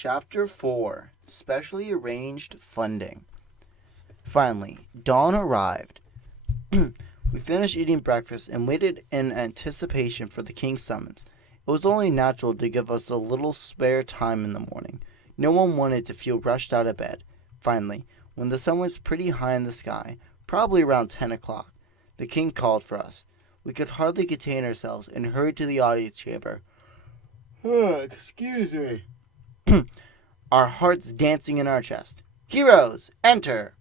Chapter 4 Specially Arranged Funding. Finally, dawn arrived. We finished eating breakfast and waited in anticipation for the king's summons. It was only natural to give us a little spare time in the morning. No one wanted to feel rushed out of bed. Finally, when the sun was pretty high in the sky, probably around 10 o'clock, the king called for us. We could hardly contain ourselves and hurried to the audience chamber. Excuse me. Our hearts dancing in our chest. Heroes, enter!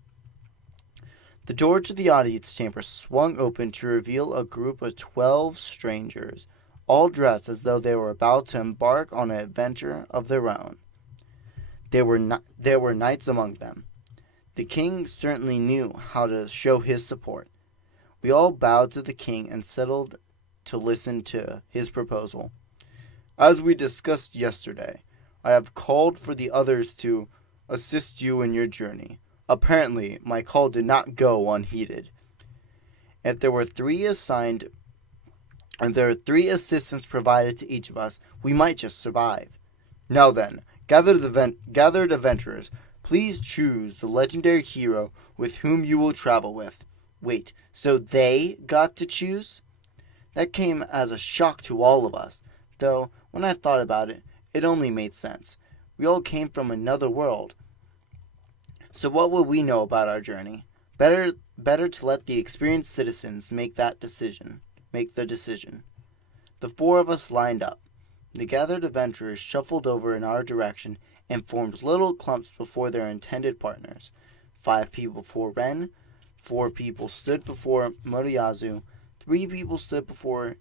The door to the audience chamber swung open to reveal a group of 12 strangers, all dressed as though they were about to embark on an adventure of their own. There were knights among them. The king certainly knew how to show his support. We all bowed to the king and settled to listen to his proposal. As we discussed yesterday, I have called for the others to assist you in your journey. Apparently, my call did not go unheeded. If there were three assistants provided to each of us, we might just survive. Now then, gathered adventurers, please choose the legendary hero with whom you will travel with. Wait, so they got to choose? That came as a shock to all of us, though when I thought about it, it only made sense. We all came from another world. So what would we know about our journey? Better to let the experienced citizens make the decision. The four of us lined up. The gathered adventurers shuffled over in our direction and formed little clumps before their intended partners. 5 people before Ren, 4 people stood before Moriyazu, 3 people stood before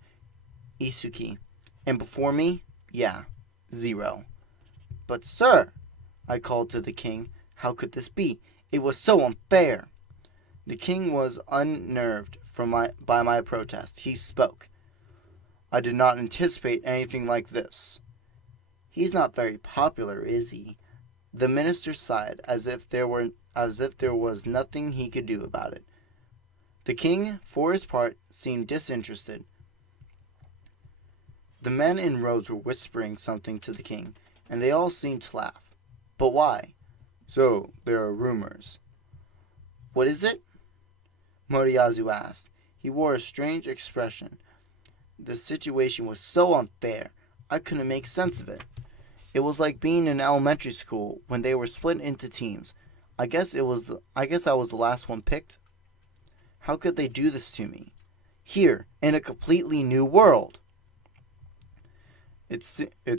Yusagi, and before me, 0. But sir, I called to the king, how could this be? It was so unfair. The king was unnerved by my protest. He spoke. I did not anticipate anything like this. He's not very popular, is he? The minister sighed, as if there was nothing he could do about it. The king, for his part, seemed disinterested. The men in robes were whispering something to the king, and they all seemed to laugh. But why? So, there are rumors. What is it? Moriyazu asked. He wore a strange expression. The situation was so unfair, I couldn't make sense of it. It was like being in elementary school when they were split into teams. I guess I was the last one picked. How could they do this to me? Here, in a completely new world. It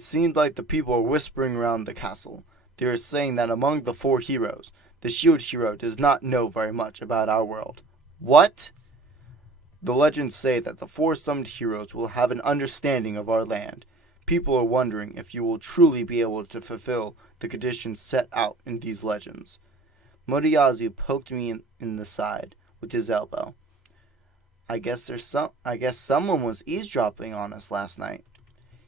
seemed like the people were whispering around the castle. They are saying that among the 4 heroes, the shield hero does not know very much about our world. What? The legends say that the 4 summoned heroes will have an understanding of our land. People are wondering if you will truly be able to fulfill the conditions set out in these legends. Moriyazu poked me in the side with his elbow. I guess someone was eavesdropping on us last night.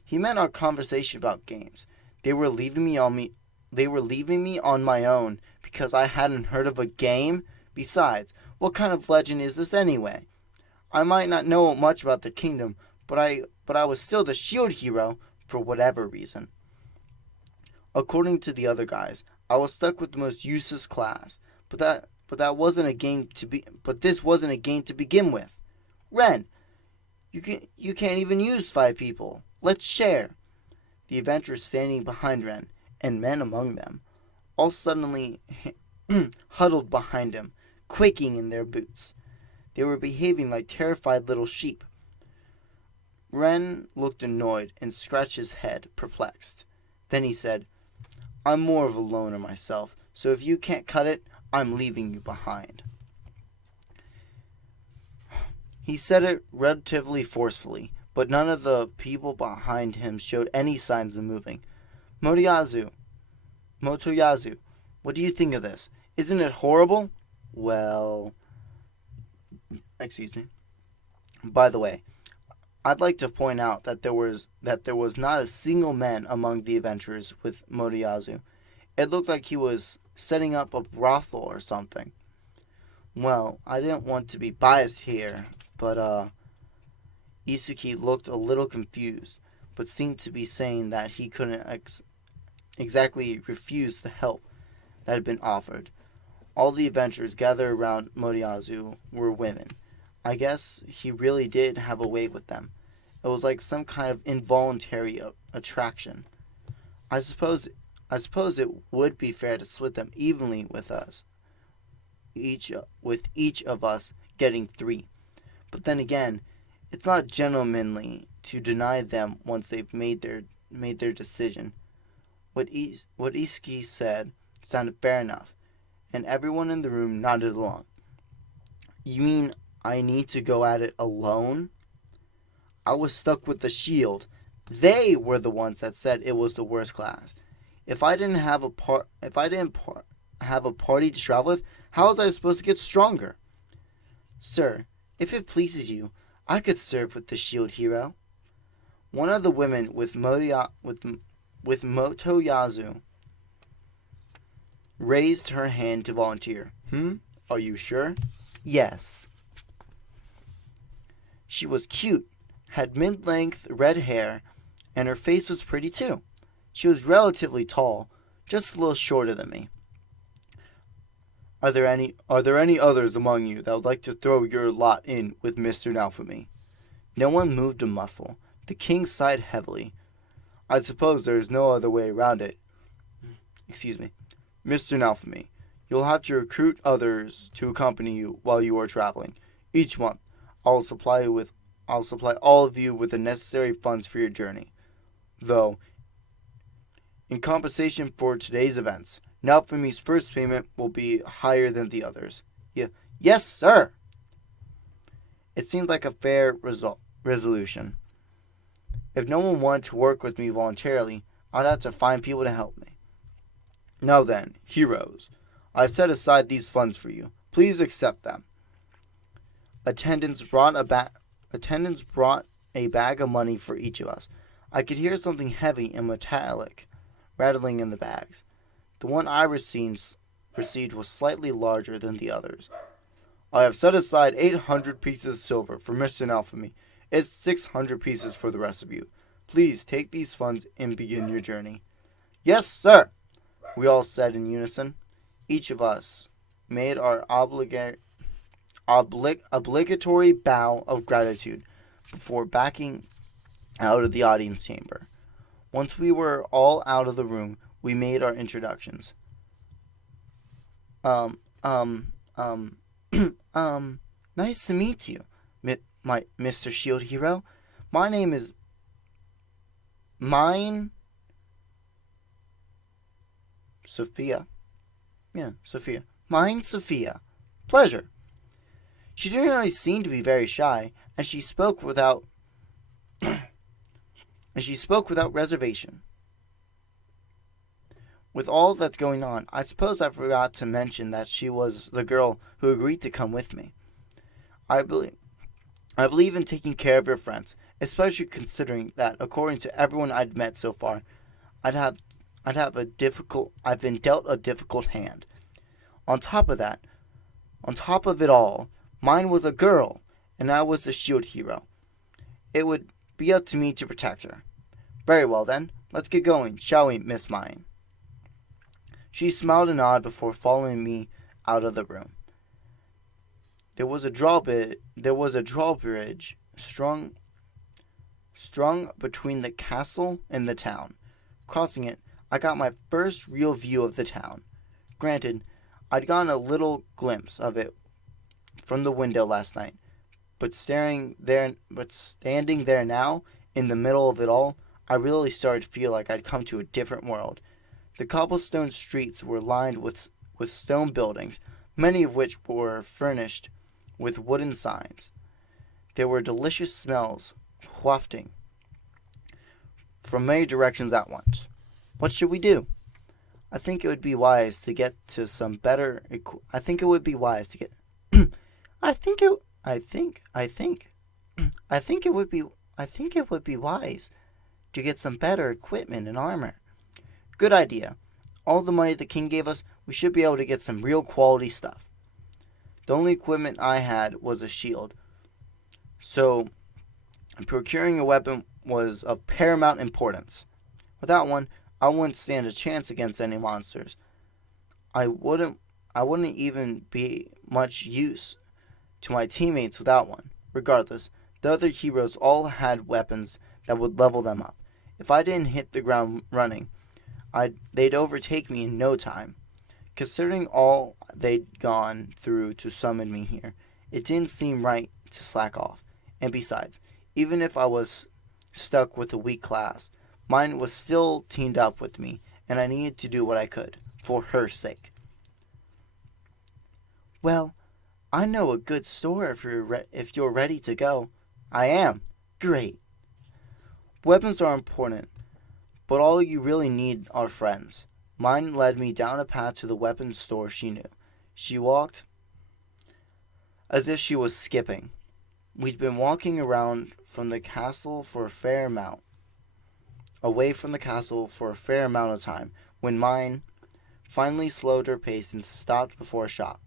He meant our conversation about games. They were leaving me on my own because I hadn't heard of a game. Besides, what kind of legend is this anyway? I might not know much about the kingdom, but I was still the shield hero for whatever reason. According to the other guys, I was stuck with the most useless class, but this wasn't a game to begin with. Ren, you can't even use 5 people. Let's share. The adventurers standing behind Ren, and men among them, all suddenly huddled behind him, quaking in their boots. They were behaving like terrified little sheep. Ren looked annoyed and scratched his head, perplexed. Then he said, I'm more of a loner myself, so if you can't cut it, I'm leaving you behind. He said it relatively forcefully, but none of the people behind him showed any signs of moving. Motoyazu, what do you think of this? Isn't it horrible? Well, excuse me. By the way, I'd like to point out that there was not a single man among the adventurers with Motoyazu. It looked like he was setting up a brothel or something. Well, I didn't want to be biased here, but Yusagi looked a little confused, but seemed to be saying that he couldn't exactly refused the help that had been offered. All the adventurers gathered around Moriyazu were women. I guess he really did have a way with them. It was like some kind of involuntary attraction. I suppose I suppose it would be fair to split them evenly with each of us getting 3. But then again, it's not gentlemanly to deny them once they've made their decision. What Iski said sounded fair enough, and everyone in the room nodded along. You mean I need to go at it alone? I was stuck with the shield. They were the ones that said it was the worst class. If I didn't have a party to travel with, how was I supposed to get stronger? Sir, if it pleases you, I could serve with the shield hero. One of the women with Motoyazu raised her hand to volunteer. Are you sure? Yes. She was cute, had mid-length red hair, and her face was pretty too. She was relatively tall, just a little shorter than me. Are there any others among you that would like to throw your lot in with Mr. Naofumi? No one moved a muscle. The king sighed heavily. I suppose there is no other way around it. Excuse me. Mr. Naofumi, you'll have to recruit others to accompany you while you are traveling. Each month, I'll supply all of you with the necessary funds for your journey. Though, in compensation for today's events, Naofumi's first payment will be higher than the others. Yes, sir! It seemed like a fair resolution. If no one wanted to work with me voluntarily, I'd have to find people to help me. Now then, heroes, I've set aside these funds for you. Please accept them. Attendants brought a bag of money for each of us. I could hear something heavy and metallic rattling in the bags. The one I received was slightly larger than the others. I have set aside 800 pieces of silver for Mr. Naofumi. It's 600 pieces for the rest of you. Please take these funds and begin your journey. Yes, sir, we all said in unison. Each of us made our obligatory bow of gratitude before backing out of the audience chamber. Once we were all out of the room, we made our introductions. Nice to meet you, Mr. Shield Hero. My name is Sophia. Yeah, Sophia. Mine's Sophia. Pleasure. She didn't really seem to be very shy, and she spoke without reservation. With all that's going on, I suppose I forgot to mention that she was the girl who agreed to come with me. I believe in taking care of your friends, especially considering that, according to everyone I'd met so far, I've been dealt a difficult hand. On top of it all, mine was a girl, and I was the shield hero. It would be up to me to protect her. Very well then, let's get going, shall we, Miss Mine? She smiled and nodded before following me out of the room. There was a drawbridge strung between the castle and the town. Crossing it, I got my first real view of the town. Granted, I'd gotten a little glimpse of it from the window last night, but standing there now, in the middle of it all, I really started to feel like I'd come to a different world. The cobblestone streets were lined with stone buildings, many of which were furnished with wooden signs. There were delicious smells wafting from many directions at once. What should we do? I think it would be wise to get to some better. I think it would be wise to get. I think it would be wise to get some better equipment and armor. Good idea. All the money the king gave us, we should be able to get some real quality stuff. The only equipment I had was a shield, so procuring a weapon was of paramount importance. Without one, I wouldn't stand a chance against any monsters. I wouldn't I wouldn't even be much use to my teammates without one. Regardless, the other heroes all had weapons that would level them up. If I didn't hit the ground running, they'd overtake me in no time. Considering all they'd gone through to summon me here, it didn't seem right to slack off. And besides, even if I was stuck with a weak class, mine was still teamed up with me, and I needed to do what I could, for her sake. Well, I know a good store if you're ready to go. I am. Great. Weapons are important, but all you really need are friends. Mine led me down a path to the weapons store she knew. She walked as if she was skipping. We'd been walking around from the castle for a fair amount, away from the castle for a fair amount of time, when mine finally slowed her pace and stopped before a shop.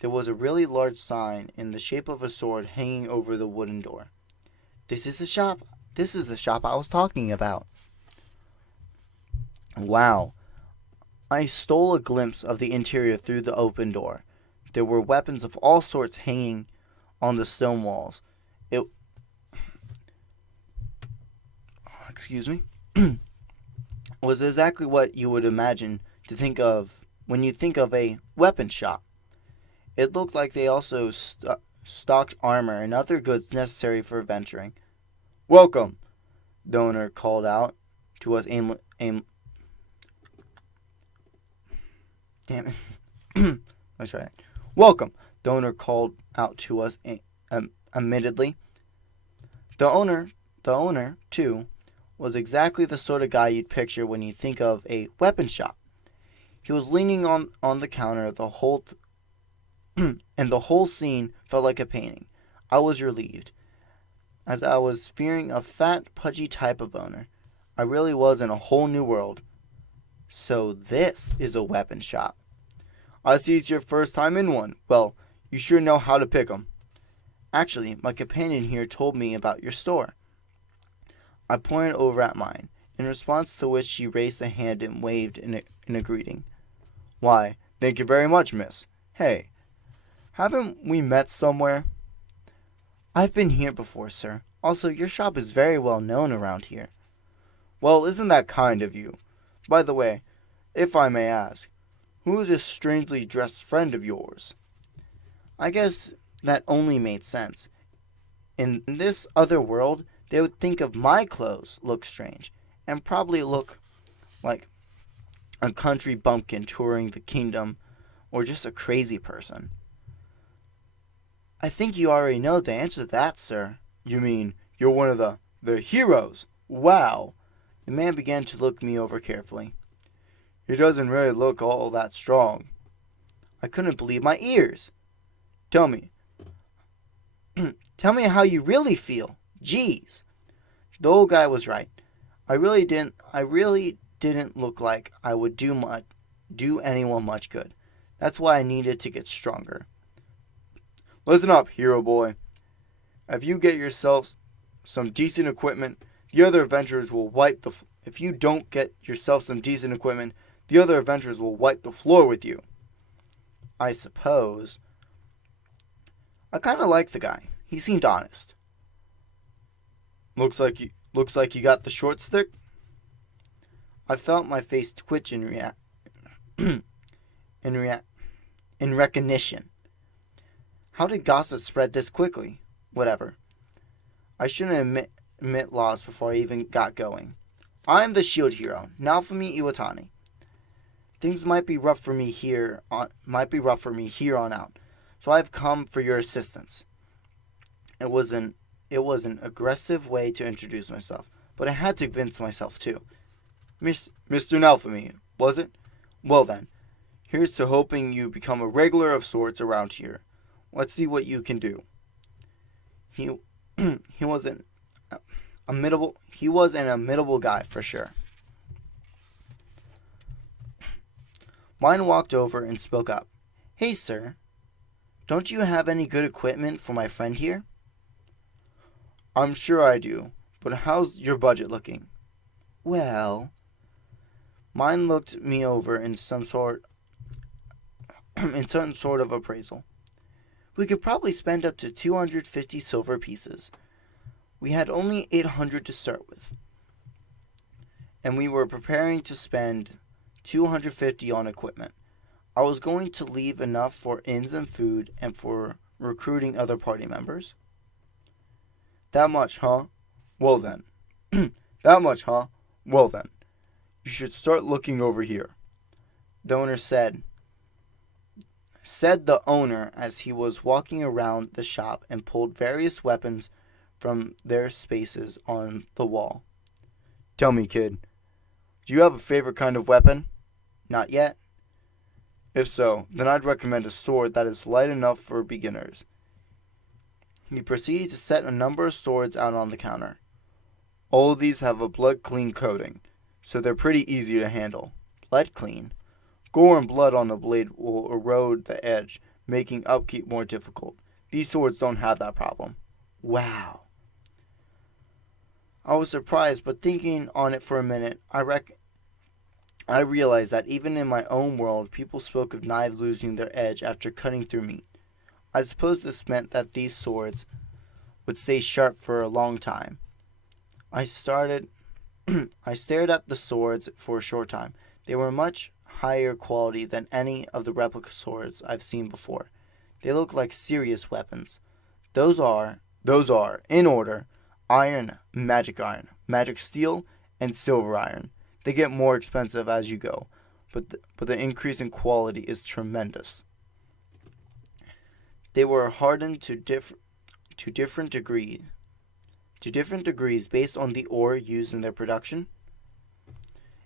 There was a really large sign in the shape of a sword hanging over the wooden door. This is the shop. This is the shop I was talking about. Wow. I stole a glimpse of the interior through the open door. There were weapons of all sorts hanging on the stone walls. It excuse me, was exactly what you would imagine to think of when you think of a weapon shop. It looked like they also stocked armor and other goods necessary for venturing. Welcome, the owner called out to us damn it. Let's try that. Welcome, the owner called out to us admittedly. The owner, too, was exactly the sort of guy you'd picture when you think of a weapon shop. He was leaning on the counter the whole and the whole scene felt like a painting. I was relieved, as I was fearing a fat, pudgy type of owner. I really was in a whole new world. So this is a weapon shop. I see it's your first time in one. Well, you sure know how to pick 'em. Actually, my companion here told me about your store. I pointed over at mine, in response to which she raised a hand and waved in a greeting. Why, thank you very much, miss. Hey, haven't we met somewhere? I've been here before, sir. Also, your shop is very well known around here. Well, isn't that kind of you? By the way, if I may ask, who is this strangely dressed friend of yours? I guess that only made sense. In this other world, they would think of my clothes look strange, and probably look like a country bumpkin touring the kingdom, or just a crazy person. I think you already know the answer to that, sir. You mean you're one of the heroes? Wow. The man began to look me over carefully. He doesn't really look all that strong. I couldn't believe my ears. Tell me. Tell me how you really feel. Jeez. The old guy was right. I really didn't look like I would do anyone much good. That's why I needed to get stronger. Listen up, hero boy. If you get yourself some decent equipment, the other adventurers will wipe the if you don't get yourself some decent equipment, the other adventurers will wipe the floor with you. I suppose. I kind of liked the guy. He seemed honest. Looks like you got the short stick. I felt my face twitch in recognition. How did gossip spread this quickly? Whatever. I shouldn't admit loss before I even got going. I am the shield hero, Naofumi Iwatani. Things might be rough for me here on out, so I've come for your assistance. It was an aggressive way to introduce myself, but I had to convince myself too. Mr. Naofumi, was it? Well then, here's to hoping you become a regular of sorts around here. Let's see what you can do. He was an amiable guy for sure. Mine walked over and spoke up. Hey, sir. Don't you have any good equipment for my friend here? I'm sure I do, but how's your budget looking? Well, Mine looked me over in some sort in some sort of appraisal. We could probably spend up to 250 silver pieces. We had only 800 to start with, and we were preparing to spend 250 on equipment. I was going to leave enough for inns and food and for recruiting other party members. That much, huh? Well then. That much, huh? Well then. You should start looking over here. The owner said the owner as he was walking around the shop and pulled various weapons from their spaces on the wall. Tell me, kid, do you have a favorite kind of weapon? Not yet. If so, then I'd recommend a sword that is light enough for beginners. He proceeded to set a number of swords out on the counter. All of these have a blood clean coating, so they're pretty easy to handle. Blood clean? Gore and blood on the blade will erode the edge, making upkeep more difficult. These swords don't have that problem. Wow. I was surprised, but thinking on it for a minute, I realized that even in my own world, people spoke of knives losing their edge after cutting through meat. I suppose this meant that these swords would stay sharp for a long time. I stared at the swords for a short time. They were much higher quality than any of the replica swords I've seen before. They look like serious weapons. Those are, in order, iron, magic steel, and silver iron. They get more expensive as you go, but the increase in quality is tremendous. They were hardened to different degrees based on the ore used in their production.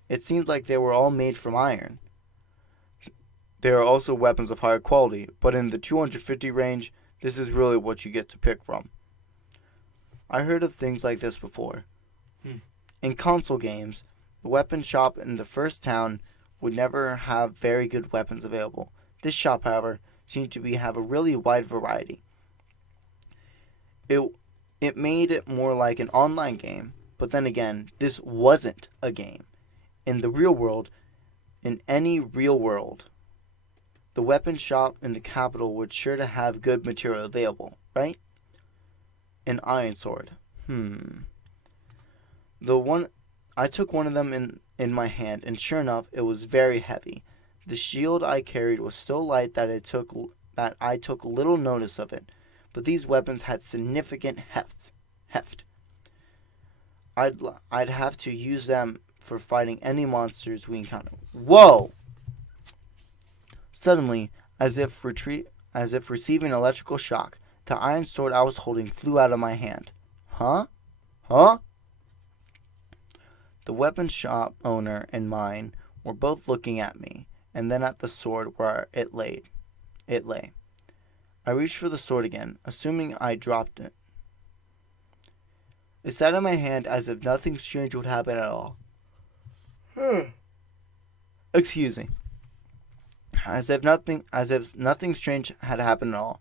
It seemed like they were all made from iron. There are also weapons of higher quality, but in the 250 range, this is really what you get to pick from. I heard of things like this before. In console games, the weapon shop in the first town would never have very good weapons available. This shop, however, seemed to have a really wide variety. It made it more like an online game, but then again, this wasn't a game. In any real world, the weapon shop in the capital would sure to have good material available, right? An iron sword. I took one of them in my hand, and sure enough, it was very heavy. The shield I carried was so light that I took little notice of it, but these weapons had significant heft. I'd have to use them for fighting any monsters we encounter. Whoa! Suddenly, as if receiving an electrical shock, the iron sword I was holding flew out of my hand. Huh? The weapon shop owner and mine were both looking at me, and then at the sword where it lay. I reached for the sword again, assuming I dropped it. It sat in my hand as if nothing strange would happen at all. Excuse me. As if nothing strange had happened at all.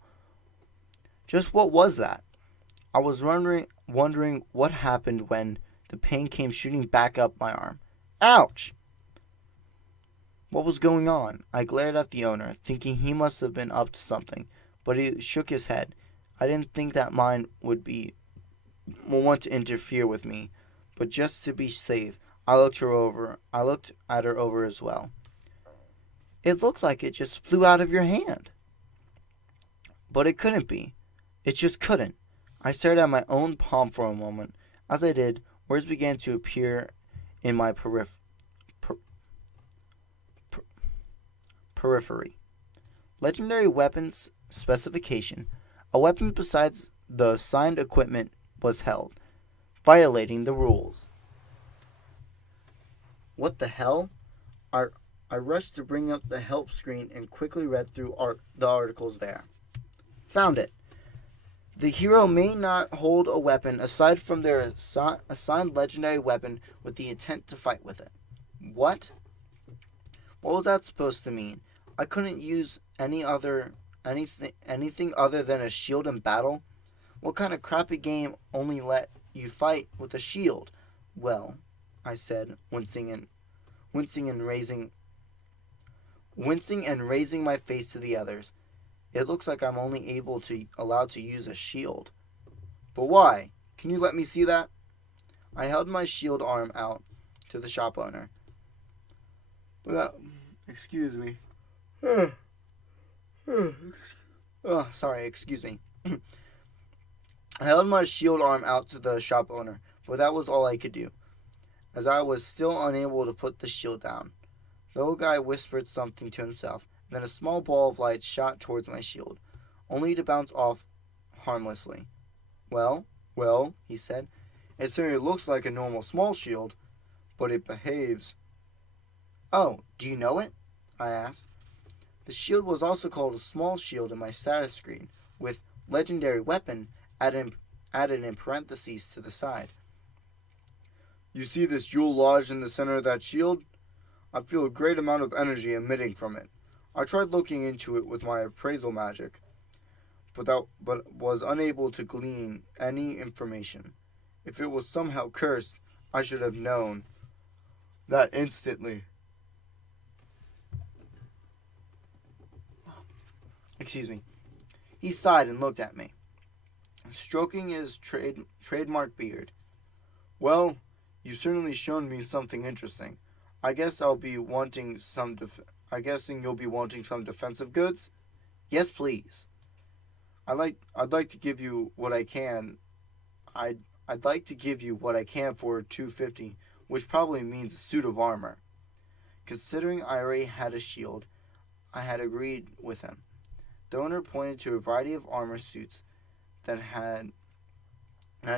Just what was that? I was wondering what happened when the pain came shooting back up my arm. Ouch! What was going on? I glared at the owner, thinking he must have been up to something, but he shook his head. I didn't think that mine will want to interfere with me, but just to be safe, I looked at her over as well. It looked like it just flew out of your hand. But it couldn't be. It just couldn't. I stared at my own palm for a moment. As I did, words began to appear in my periphery. Legendary weapons specification. A weapon besides the assigned equipment was held, violating the rules. What the hell? I rushed to bring up the help screen and quickly read through the articles there. Found it. The hero may not hold a weapon aside from their assigned legendary weapon with the intent to fight with it. What? What was that supposed to mean? I couldn't use anything other than a shield in battle? What kind of crappy game only let you fight with a shield? Well, I said, wincing wincing and raising my face to the others. It looks like I'm only allowed to use a shield. But why? Can you let me see that? I held my shield arm out to the shop owner. Excuse me. Sorry, excuse me. I held my shield arm out to the shop owner, but that was all I could do, as I was still unable to put the shield down. The old guy whispered something to himself, and then a small ball of light shot towards my shield, only to bounce off harmlessly. Well, he said, it certainly looks like a normal small shield, but it behaves. Oh, do you know it? I asked. The shield was also called a small shield in my status screen, with legendary weapon added in parentheses to the side. You see this jewel lodged in the center of that shield? I feel a great amount of energy emitting from it. I tried looking into it with my appraisal magic, but was unable to glean any information. If it was somehow cursed, I should have known that instantly. Excuse me. He sighed and looked at me, stroking his trademark beard. Well, you've certainly shown me something interesting. I guess I'll be wanting some. I'm guessing you'll be wanting some defensive goods. Yes, please. I'd like to give you what I can. I'd like to give you what I can for $250, which probably means a suit of armor. Considering I already had a shield, I had agreed with him. The owner pointed to a variety of armor suits that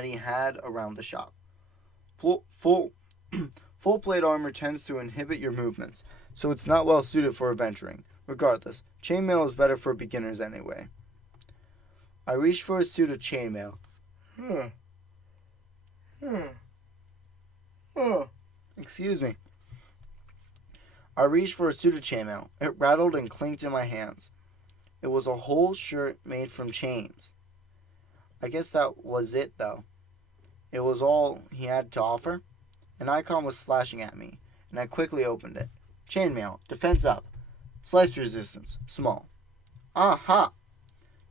he had around the shop. Full plate armor tends to inhibit your movements, so it's not well suited for adventuring. Regardless, chainmail is better for beginners anyway. I reached for a suit of chainmail. Excuse me. I reached for a suit of chainmail. It rattled and clinked in my hands. It was a whole shirt made from chains. I guess that was it, though. It was all he had to offer. An icon was flashing at me, and I quickly opened it. Chainmail, defense up. Slice resistance, small. Aha!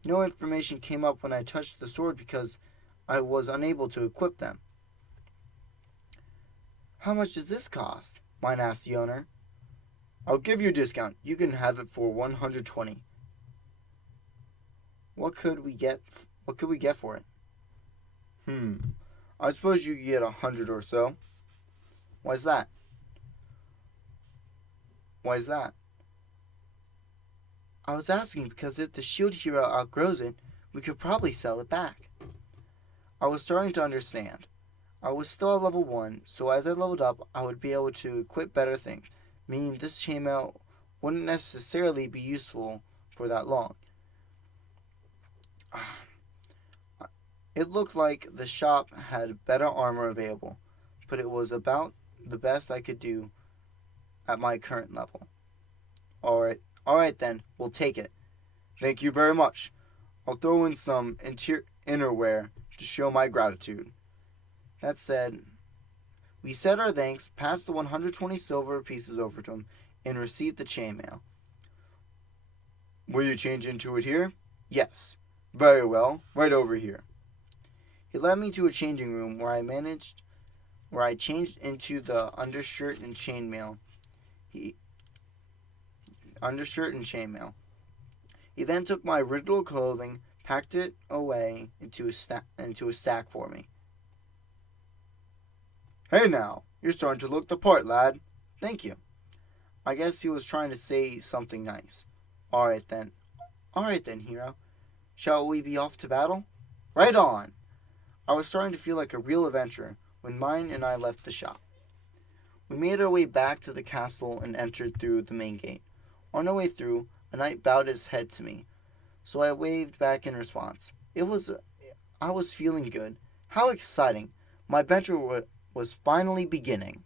No information came up when I touched the sword because I was unable to equip them. How much does this cost? Mine asked the owner. I'll give you a discount. You can have it for $120. What could we get for it? I suppose you could get 100 or so. Why's that? I was asking because if the shield hero outgrows it, we could probably sell it back. I was starting to understand. I was still at level 1, so as I leveled up, I would be able to equip better things, meaning this chainmail wouldn't necessarily be useful for that long. It looked like the shop had better armor available, but it was about the best I could do at my current level. Alright then, we'll take it. Thank you very much. I'll throw in some innerwear to show my gratitude. That said, we said our thanks, passed the 120 silver pieces over to him, and received the chainmail. Will you change into it here? Yes. Very well, right over here. He led me to a changing room where I changed into the undershirt and chainmail. He then took my original clothing, packed it away into a stack for me. Hey now, you're starting to look the part, lad. Thank you. I guess he was trying to say something nice. Alright then, hero. Shall we be off to battle? Right on! I was starting to feel like a real adventurer when mine and I left the shop. We made our way back to the castle and entered through the main gate. On our way through, a knight bowed his head to me, so I waved back in response. I was feeling good. How exciting! My adventure was finally beginning.